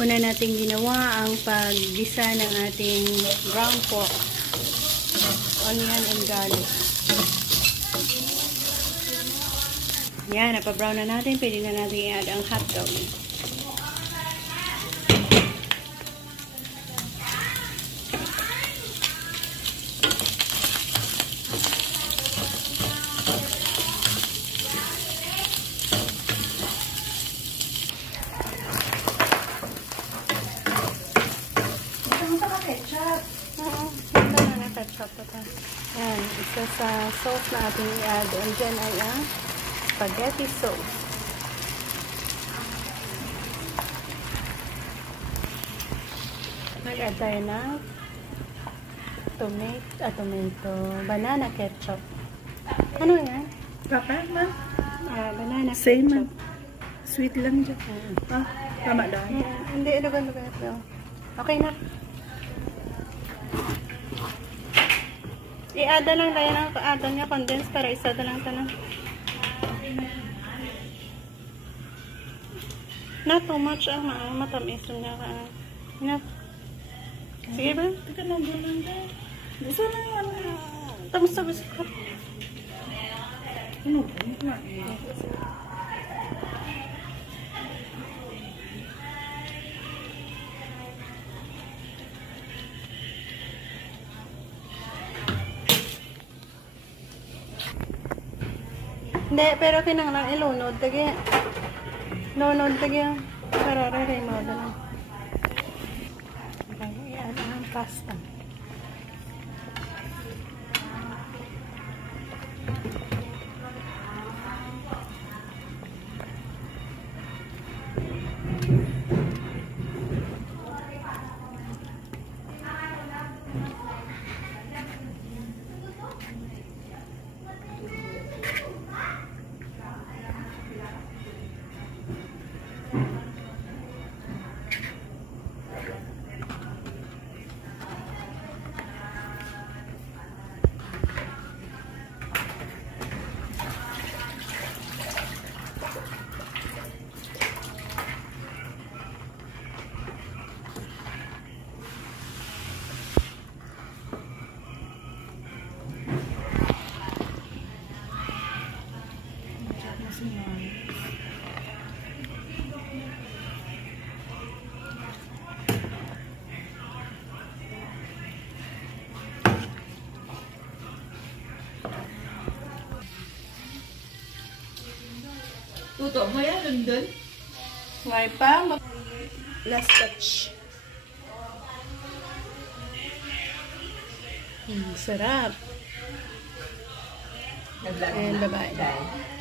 una nating ginawa ang paggisa ng ating ground pork, onion and garlic. Yan, napabrown na natin. Pwede na natin i-add ang hotdog. Yan, isa sa sauce na ating i-add. And dyan ay ang spaghetti sauce. Nag-add tayo ng tomato, banana ketchup. Ano yan? Papa, ma? Banana Same ketchup. Sweet lang dyan. Tama daw. Hindi, lugan. Okay na. I-add lang tayo ng niya condense para isa na lang tanong. Not too much matamis niya ka. Enough. Sige ba? Tika na bulan daw. Gusto na yan. Tamis sa biskot. Ano? Hindi, pero kinanglang ilunod. Lunod tagi. Karararay mo lang. Okay, i-add ang pasta. Tuto mo yan, London? Ngay pa. Last touch. Sarap. Naglag Ayan, na. babae.